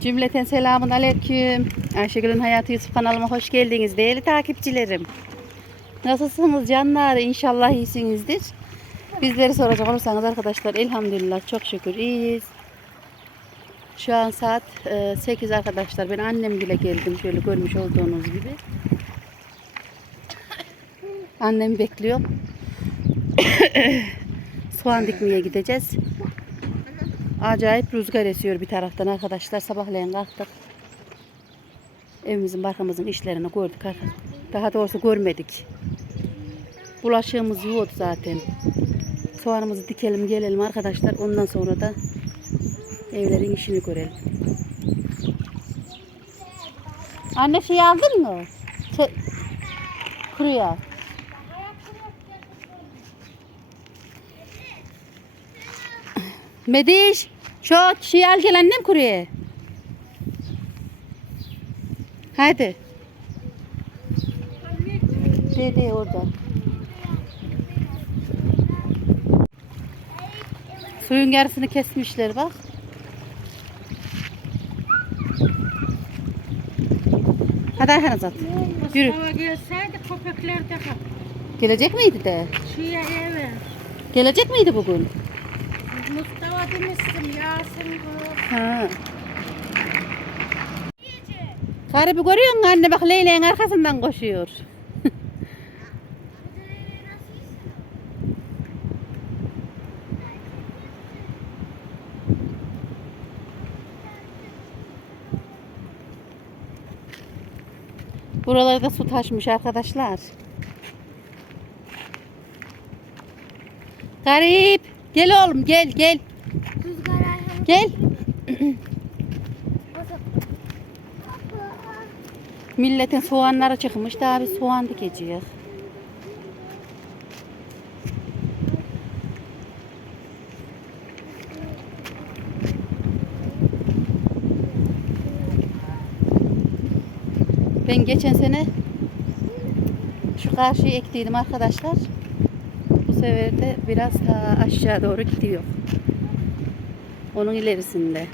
Cümleten selamun aleyküm. Ayşegül'ün Hayatı Yusuf kanalıma hoş geldiniz değerli takipçilerim. Nasılsınız canlar? İnşallah iyisinizdir. Bizleri soracak olursanız arkadaşlar elhamdülillah çok şükür iyiyiz. Şu an saat e, 8 arkadaşlar. Ben annem bile geldim şöyle görmüş olduğunuz gibi. Annem bekliyor. Soğan dikmeye gideceğiz. Acayip rüzgar esiyor bir taraftan arkadaşlar. Sabahleyin kalktık. Evimizin barkamızın işlerini gördük. Daha doğrusu görmedik. Bulaşığımız yoğdu zaten. Soğanımızı dikelim gelelim arkadaşlar. Ondan sonra da evlerin işini görelim. Anne şey aldın mı? Kuru. Mediş, şu şey al gel annem kuruya. Hadi. Dede orada. Suyun yarısını kesmişler bak. Hadi Ayhan Azat. Yürü. Mustafa gelseydi köpekler de Gelecek miydi de? eve. Gelecek miydi bugün? Mustafa demişsin Yasin bu. Ha. Garibi görüyor musun anne bak Leyla'nın arkasından koşuyor. Buralarda su taşmış arkadaşlar. Garip. Gel oğlum gel gel. Gel. Milletin soğanları çıkmış daha bir soğan dikeceğiz. Ben geçen sene şu karşıyı ektiydim arkadaşlar. Sefer de biraz daha aşağı doğru gidiyor. Onun ilerisinde.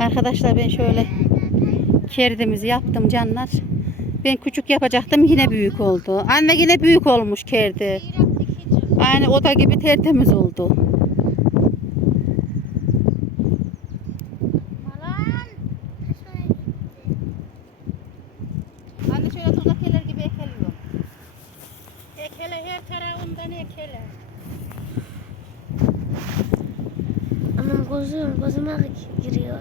Arkadaşlar ben şöyle kerdimizi yaptım canlar. Ben küçük yapacaktım yine büyük oldu. Anne yine büyük olmuş kerdi. Aynı oda gibi tertemiz oldu. Anne şöyle turdakeler gibi ekeliyor. Ekele her tarafından ekele. Anam gözüm, gözüme giriyor.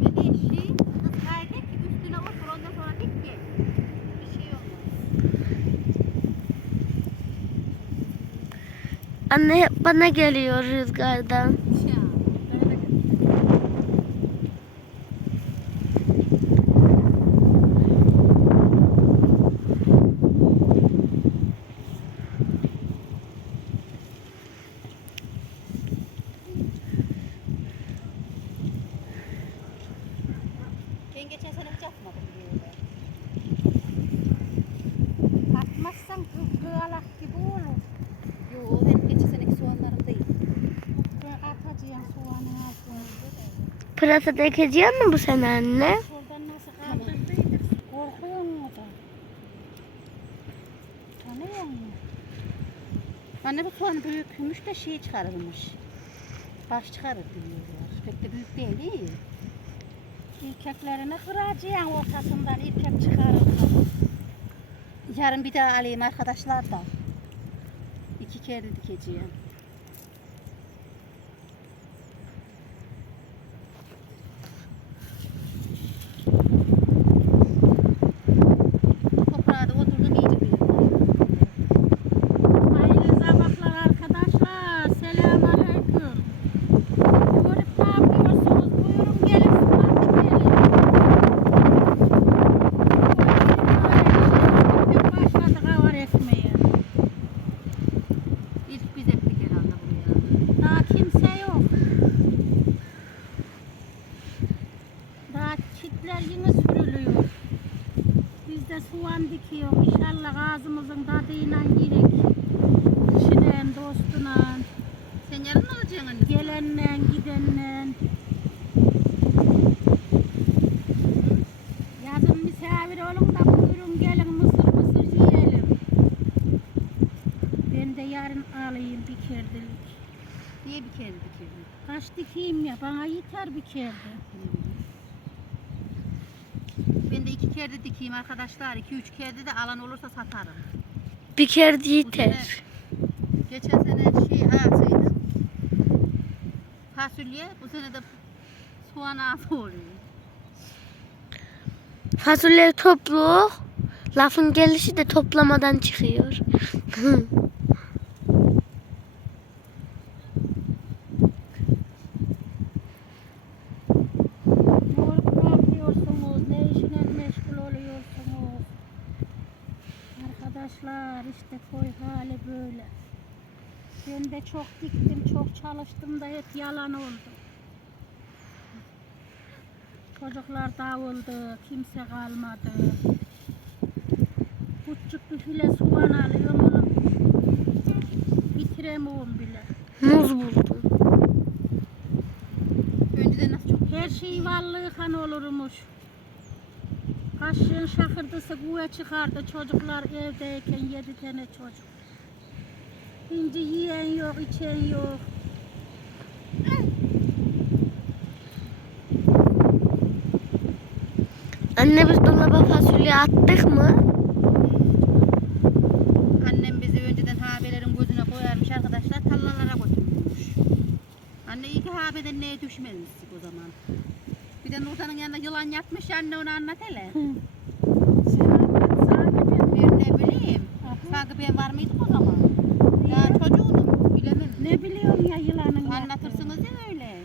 Ve de şey, kız kaydı ki üstüne otur ondan sonra dik ki. Bir şey olmaz. Anne hep bana geliyor rüzgardan. Ben geçen sene hiç atmadım böyle. Atmazsan kıvkıvalak gibi olur. Yo benim geçen seneki soğanlarım değil. Ben atacağım soğanın altına. Pırasa da ekeceğim mi bu sene anne? Anne bu soğan büyükmüş de şey çıkarılmış. Baş çıkarır diyorlar. Pek de büyük değil değil. İrkeklerini kıracaksın ortasından ipek çıkarır. Yarın bir daha alayım arkadaşlar da. İki kere dikeceğim. himself. Kerde. Ben de iki kere de dikeyim arkadaşlar. İki üç kere de alan olursa satarım. Bir kere yeter. Geçen sene şey ağasıydı. Fasulye. Bu sene de soğan ağası oluyor. Fasulye toplu. Lafın gelişi de toplamadan çıkıyor. Ne olup ne yapıyorsunuz? Ne işine meşgul oluyorsunuz? Arkadaşlar işte koy hali böyle. Çok diktim, çok çalıştım da hep yalan oldu. Çocuklar dağıldı, kimse kalmadı. Küçük bir file soğan alıyorum onu. Bitiremiyorum bile. Muz buldum. Önceden nasıl çok Her şey varlığı kan olurmuş. Kaşığın şakırdısı kuve çıkardı çocuklar evdeyken yedi tane çocuk. Şimdi yiyen yok, içen yok. Anne biz dolaba fasulye attık mı? Annem bizi önceden habelerin gözüne koyarmış arkadaşlar tarlalara götürmüş. Anne iyi ki habeden neye düşmemiştik o zaman. Bir de Nurdan'ın yanında yılan yatmış ya anne onu anlat hele. Sanki ben var mıydım o zaman? Ya çocuğudum bilemem. Ne biliyorsun ya yılanın yaptığını? Anlatırsınız ya öyle.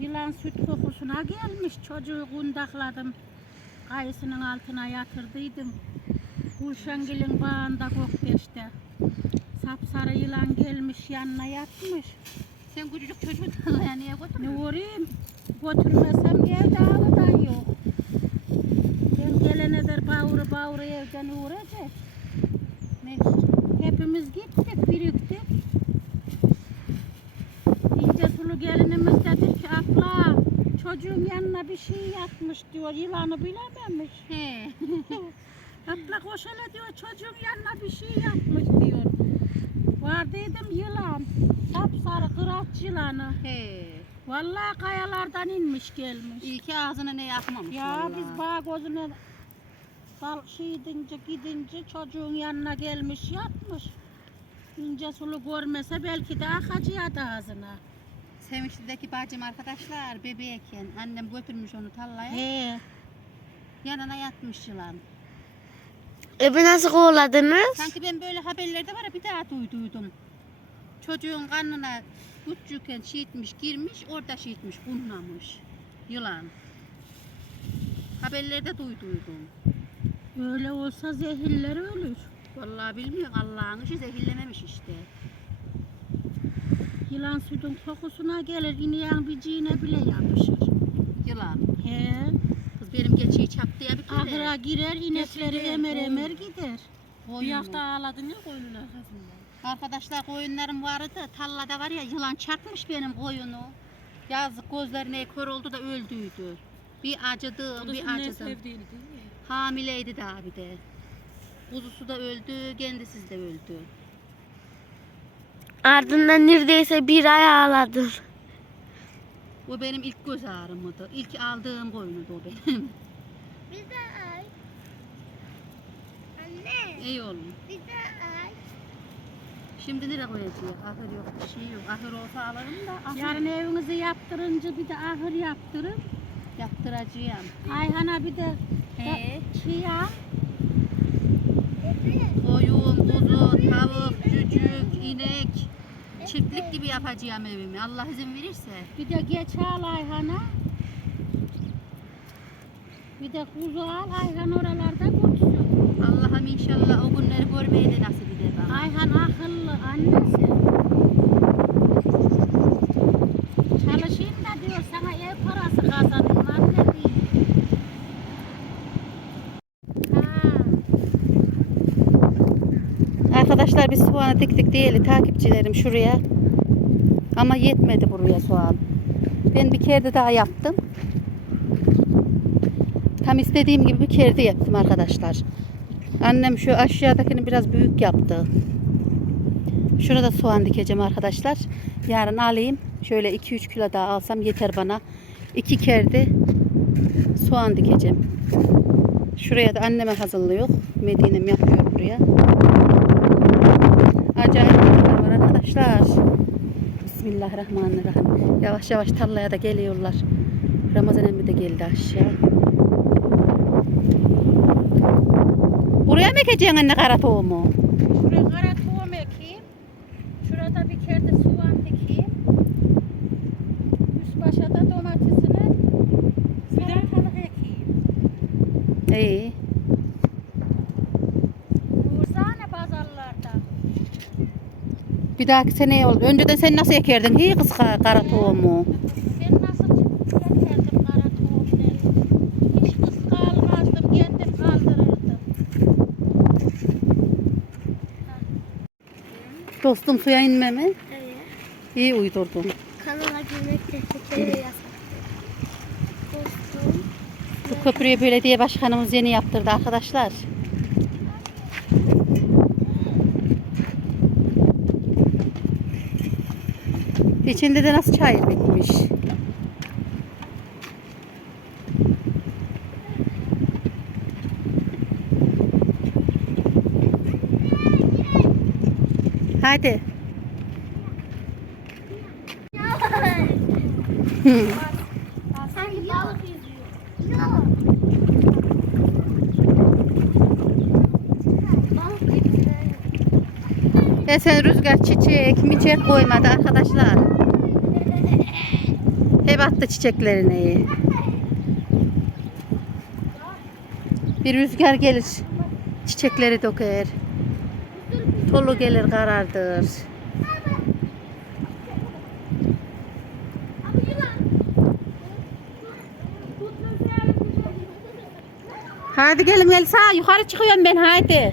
Yılan süt kokusuna gelmiş çocuğu kundakladım. Kayısının altına yatırdıydım. Gülşengil'in bağında Gökbeş'te. Sapsarı yılan gelmiş yanına yatmış. Sen küçücük çocuğu tarlaya niye Ne götürmüyorsun? uğrayayım? Götürmesem evde ağlıdan yok. Ben gelene der bağırı bağırı evden uğrayacak. Ne? Hepimiz gittik, biriktik. İnce sulu gelinimiz dedi ki abla çocuğun yanına bir şey yatmış diyor. Yılanı bilememiş. He. abla koş hele diyor çocuğun yanına bir şey yatmış diyor. Var dedim yılan. Sapsarı kıraç yılanı. He. Vallahi kayalardan inmiş gelmiş. İyi ki ağzına ne yakmamış Ya vallahi. biz bağ gözüne dal şey edince gidince çocuğun yanına gelmiş yatmış. İnce sulu görmese belki de akacaktı ağzına. Sevinçli'deki bacım arkadaşlar bebeğken annem götürmüş onu tarlaya. He. Yanına yatmış yılan. Evi nasıl kovaladınız? Sanki ben böyle haberlerde var ya bir daha duyduydum. Çocuğun karnına küçükken şiitmiş girmiş orada şiitmiş kunlamış. Yılan. Haberlerde duyduydum. Öyle olsa zehirler ölür. Vallahi bilmiyorum Allah'ın işi zehirlememiş işte. Yılan sütün kokusuna gelir ineğin biciğine bile yapışır. Yılan. He. Kız benim geçiyi çaktı ya bir kere. Ahıra girer inekleri Geçici, emer koyun. emer gider. Koyun Bir mu? hafta ağladın ya koyunun arkasında. Arkadaşlar koyunlarım vardı. Tallada var ya yılan çarpmış benim koyunu. Yazık gözlerine kör oldu da öldüydü. Bir O acıdım, da bir senin en acıdım. sevdiğini değil mi? Hamileydi daha bir de. Kuzusu da öldü, kendisi de öldü. Ardından neredeyse bir ay ağladım. O benim ilk göz ağrımıydı. İlk aldığım koyunuydu o benim. Bir de ay. Anne İyi oğlum. bir de ay. Şimdi nereye koyacağız? Ahır yok, bir şey yok. Ahır olsa alırım da ahır Yarın evinizi yaptırınca bir de ahır yaptırın. yaptıracağım. Ayhan'a bir de He. çiyan. Koyun, kuzu, tavuk, cücük, inek. Çiftlik gibi yapacağım evimi. Allah izin verirse. Bir de geç al Ayhan'a. Bir de kuzu al Ayhan oralarda götürsün. Allah'ım inşallah o günleri görmeyi de nasip eder bana. Ayhan akıllı Annesi. Çalışayım da diyor sana ev parası kazanayım anne diyor. Ha. Arkadaşlar biz soğanı diktik değil takipçilerim şuraya. Ama yetmedi buraya soğan. Ben bir kere daha yaptım. Tam istediğim gibi bir kere de yaptım arkadaşlar. Annem şu aşağıdakini biraz büyük yaptı. Şurada soğan dikeceğim arkadaşlar. Yarın alayım. Şöyle 2-3 kilo daha alsam yeter bana. İki kere de soğan dikeceğim. Şuraya da anneme hazırlıyor. Medine'm yapıyor buraya. Acayip bir var arkadaşlar. Bismillahirrahmanirrahim. Yavaş yavaş tarlaya da geliyorlar. Ramazan emmi de geldi aşağı. Buraya mı ekeceksin anne kara tohumu? Şuraya kara tohum ekeyim. Şurada bir kere de soğan dikeyim. Üst başa da domatesini salatalık ekeyim. İyi. Vursana pazarlarda. Bir dahaki sene ol. Önceden sen nasıl ekerdin? Hiç kız ka- kara tohumu. Ben nasıl yeterdim kara tohumları? Hiç kız kalmazdım, kendim kaldırırdım. Dostum suya inme mi? Evet. İyi uydurdun. Kanala girmek tehlikeli yasak. Dostum. Bu köprüyü belediye başkanımız yeni yaptırdı arkadaşlar. İçinde de nasıl çayır bitmiş. Hadi. Sanki balık yüzüyor. Yok. Balık yüzüyor. Sen rüzgar çiçek, miçek koymadı arkadaşlar. Hep attı çiçeklerini. Bir rüzgar gelir, çiçekleri döker. Tolu gelir karardır. Hadi gelin Elsa, yukarı çıkıyorum ben hadi.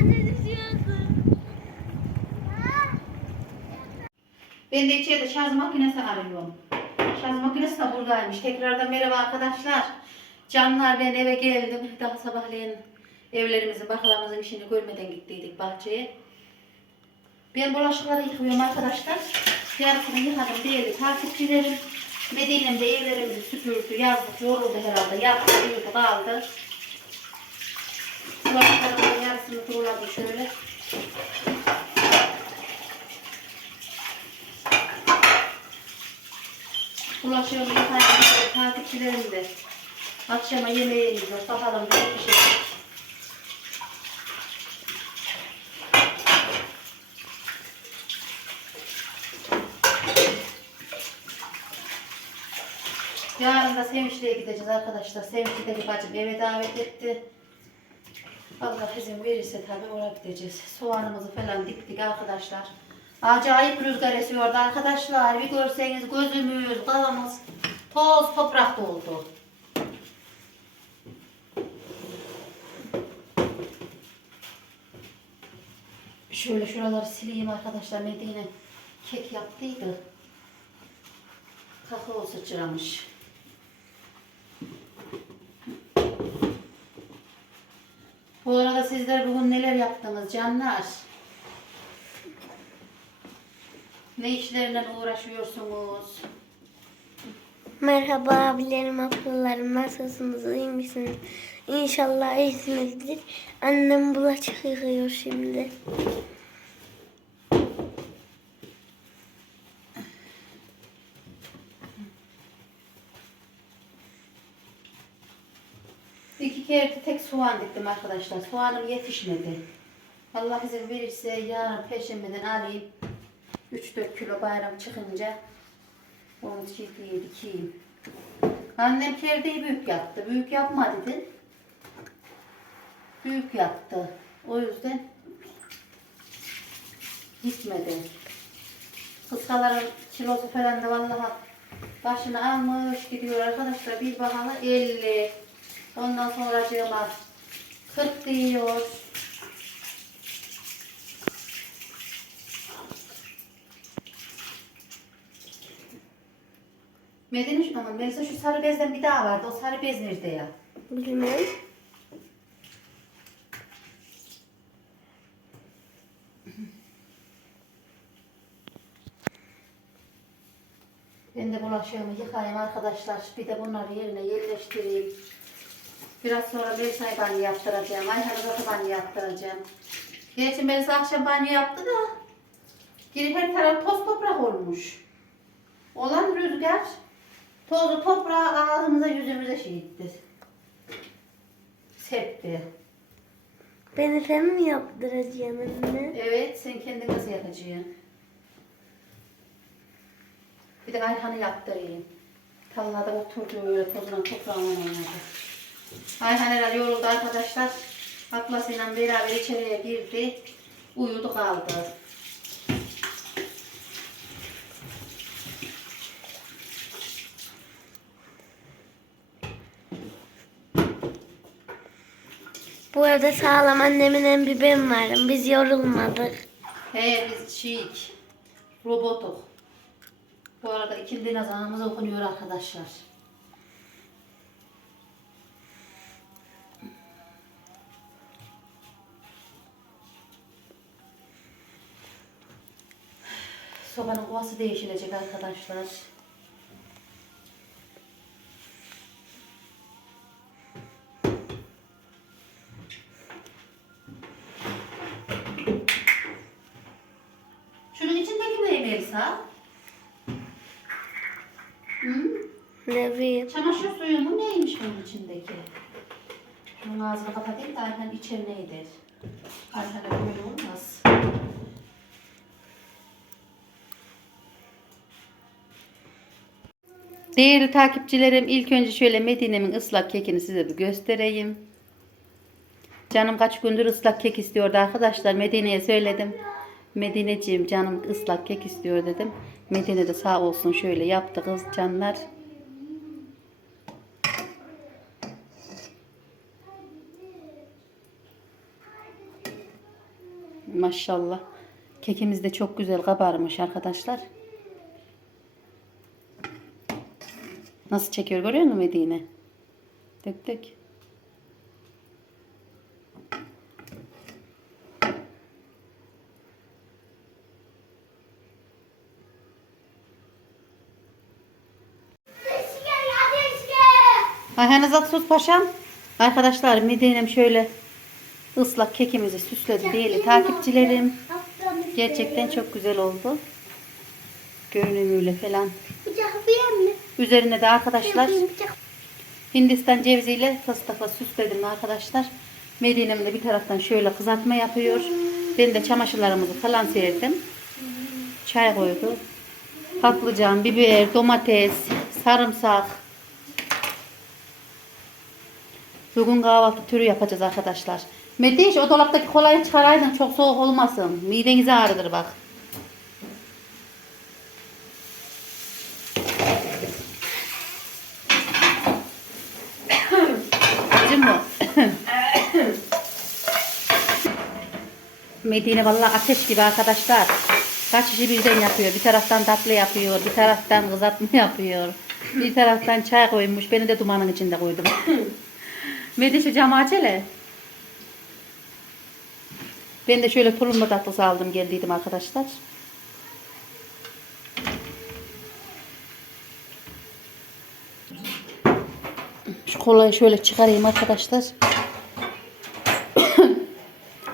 Anne düşüyorsun. Ben de içeride şarj makinesi arıyorum. Şarj makinesi de buradaymış. Tekrardan merhaba arkadaşlar. Canlar ben eve geldim. Daha sabahleyin evlerimizin, bahçelerimizin işini görmeden gittiydik bahçeye. Ben bulaşıkları yıkıyorum arkadaşlar. Yarısını yıkadım değil. Takipçilerim Medine'm de evlerimizi süpürdü. Yazdık, yoruldu herhalde. Yattı, uyudu, kaldı. Bulaşıklarımın yarısını kuruladı şöyle. Bulaşığımı yıkayabilirim takipçilerim de. Akşama yemeğimiz var. Bakalım bir şey. Yarın da Sevinçli'ye gideceğiz arkadaşlar. Sevinçli'deki bacım eve davet etti. Allah izin verirse tabii oraya gideceğiz. Soğanımızı falan diktik arkadaşlar. Acayip rüzgar esiyordu arkadaşlar. Bir görseniz gözümüz, kafamız toz toprak doldu. Şöyle şuraları sileyim arkadaşlar. Medine kek yaptıydı. Kakao sıçramış. Bu arada sizler bugün neler yaptınız canlar? Ne işlerle uğraşıyorsunuz? Merhaba abilerim, ablalarım. Nasılsınız? iyi misiniz? İnşallah iyisinizdir. Annem bulaşık yıkıyor şimdi. İki kere tek soğan diktim arkadaşlar. Soğanım yetişmedi. Allah izin verirse yarın perşembeden alayım. 3-4 kilo bayram çıkınca onu çiftliğe dikeyim. Annem perdeyi büyük yaptı. Büyük yapma dedi. Büyük yaptı. O yüzden Gitmedi. Kıskaların kilosu falan da vallahi başını almış gidiyor arkadaşlar. Bir bahalı 50. Ondan sonra cığıma 40 diyor. Medine şu ama Melisa şu sarı bezden bir daha vardı. O sarı bez nerede ya? Bilmem. Ben de bulaşığımı yıkayayım arkadaşlar. Bir de bunları yerine yerleştireyim. Biraz sonra Melisa'yı banyo yaptıracağım. Ayhan'a da banyo yaptıracağım. Gerçi Melisa akşam banyo yaptı da geri her taraf toz toprak olmuş. Olan rüzgar tozu toprağı ağzımıza yüzümüze şey etti. Septi. Beni sen mi yaptıracaksın anne? Evet sen kendin nasıl yapacaksın? Bir de Ayhan'ı yaptırayım. Tallada oturdu öyle tozuna toprağına oynadı. Ayhan herhalde yoruldu arkadaşlar. Ablasıyla beraber içeriye girdi. Uyudu kaldı. Bu evde sağlam annemin en bir ben varım. Biz yorulmadık. He biz şiik. Robotuk. Bu arada ikindi nazarımız okunuyor arkadaşlar. Sobanın kovası değişilecek arkadaşlar. Bunun içindeki? Şunun ağzını kapatayım da Ayhan içer neydi? Ayhan'a böyle olmaz. Değerli takipçilerim ilk önce şöyle Medine'min ıslak kekini size bir göstereyim. Canım kaç gündür ıslak kek istiyordu arkadaşlar. Medine'ye söyledim. Medineciğim canım ıslak kek istiyor dedim. Medine de sağ olsun şöyle yaptı kız canlar. Maşallah. Kekimiz de çok güzel kabarmış arkadaşlar. Nasıl çekiyor görüyor musun Medine? Dök dök. Ayhan Azat sus paşam. Arkadaşlar Medine'm şöyle ıslak kekimizi süsledi değerli takipçilerim. Gerçekten çok güzel oldu. Görünümüyle falan. Üzerine de arkadaşlar. Hindistan ceviziyle fıstıkla süsledim arkadaşlar. Medine'm de bir taraftan şöyle kızartma yapıyor. Ben de çamaşırlarımızı falan serdim. Çay koydu. Patlıcan, biber, domates, sarımsak. Bugün kahvaltı türü yapacağız arkadaşlar. Mediş o dolaptaki kolayı çıkaraydın çok soğuk olmasın. Midenizi ağrıdır bak. Bizim? Medine vallahi ateş gibi arkadaşlar. Kaç işi birden yapıyor. Bir taraftan tatlı yapıyor, bir taraftan kızartma yapıyor. Bir taraftan çay koymuş. Beni de dumanın içinde koydum. Medine camı aç hele. Ben de şöyle tulumba tatlısı aldım geldiydim arkadaşlar. Şu kolayı şöyle çıkarayım arkadaşlar.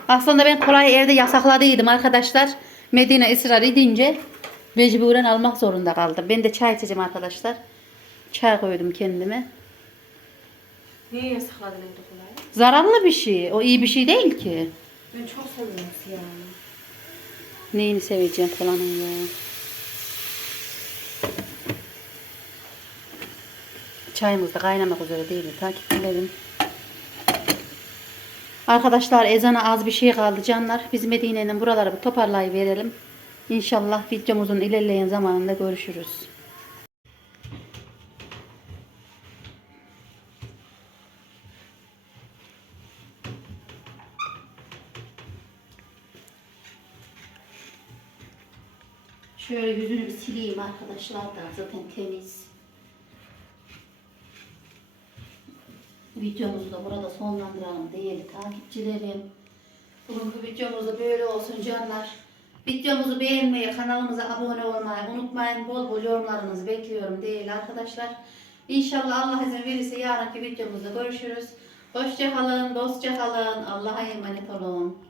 Aslında ben kolayı evde yasakladıydım arkadaşlar. Medine ısrar edince mecburen almak zorunda kaldım. Ben de çay içeceğim arkadaşlar. Çay koydum kendime. Niye yasakladın evde kolayı? Zararlı bir şey. O iyi bir şey değil ki. Ben çok seviyorum yani. Neyini seveceğim falanın ya. Çayımız da kaynamak üzere değil mi? Takipçilerim. Arkadaşlar ezana az bir şey kaldı canlar. Biz Medine'nin buraları toparlayıverelim. İnşallah videomuzun ilerleyen zamanında görüşürüz. Şöyle yüzünü bir sileyim arkadaşlar da zaten temiz. Videomuzu da burada sonlandıralım değerli takipçilerim. Bugünkü videomuz böyle olsun canlar. Videomuzu beğenmeyi, kanalımıza abone olmayı unutmayın. Bol bol yorumlarınızı bekliyorum değerli arkadaşlar. İnşallah Allah izin verirse yarınki videomuzda görüşürüz. Hoşça kalın, dostça kalın. Allah'a emanet olun.